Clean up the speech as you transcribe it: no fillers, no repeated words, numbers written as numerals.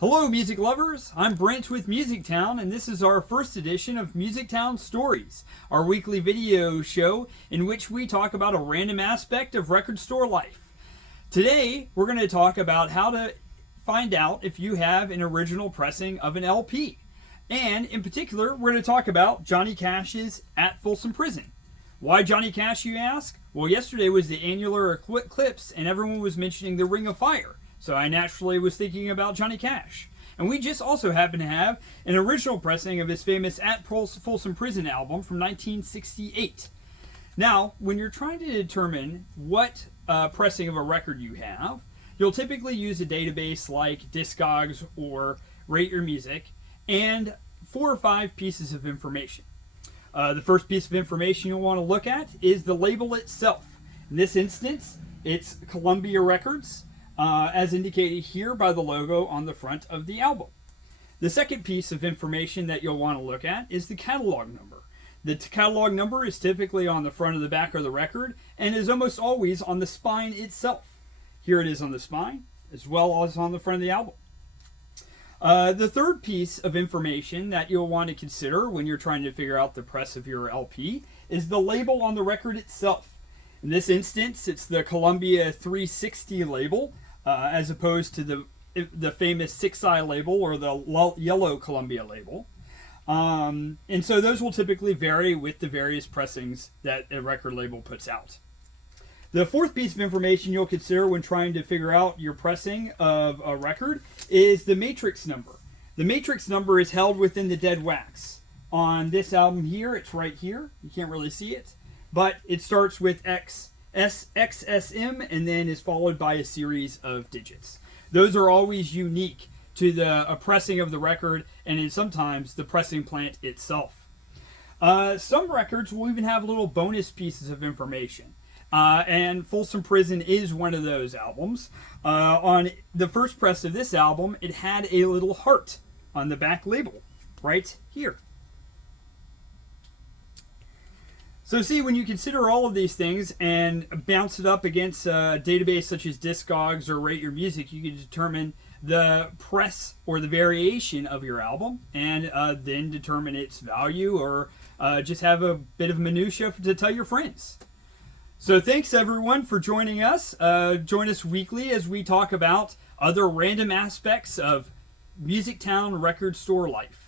Hello, music lovers. I'm Brent with Music Town, and this is our first edition of Music Town Stories, our weekly video show in which we talk about a random aspect of record store life. Today, we're going to talk about how to find out if you have an original pressing of an LP. And in particular, we're going to talk about Johnny Cash's At Folsom Prison. Why Johnny Cash, you ask? Well, yesterday was the annular eclipse, and everyone was mentioning the Ring of Fire. So I naturally was thinking about Johnny Cash. And we just also happen to have an original pressing of his famous At Folsom Prison album from 1968. Now, when you're trying to determine what pressing of a record you have, you'll typically use a database like Discogs or Rate Your Music and 4 or 5 pieces of information. The first piece of information you'll want to look at is the label itself. In this instance, it's Columbia Records, as indicated here by the logo on the front of the album. The second piece of information that you'll want to look at is the catalog number. The catalog number is typically on the front of the back of the record and is almost always on the spine itself. Here it is on the spine, as well as on the front of the album. The third piece of information that you'll want to consider when you're trying to figure out the press of your LP is the label on the record itself. In this instance, it's the Columbia 360 label, as opposed to the famous 6i label or the yellow Columbia label. And so those will typically vary with the various pressings that a record label puts out. The fourth piece of information you'll consider when trying to figure out your pressing of a record is the matrix number. The matrix number is held within the dead wax. On this album here, it's right here. You can't really see it, but it starts with XSM and then is followed by a series of digits. Those are always unique to the pressing of the record and sometimes the pressing plant itself. Some records will even have little bonus pieces of information. And Folsom Prison is one of those albums. On the first press of this album, it had a little heart on the back label, right here. So see, when you consider all of these things and bounce it up against a database such as Discogs or Rate Your Music, you can determine the press or the variation of your album and then determine its value or just have a bit of minutia to tell your friends. So thanks everyone for joining us. Join us weekly as we talk about other random aspects of Music Town record store life.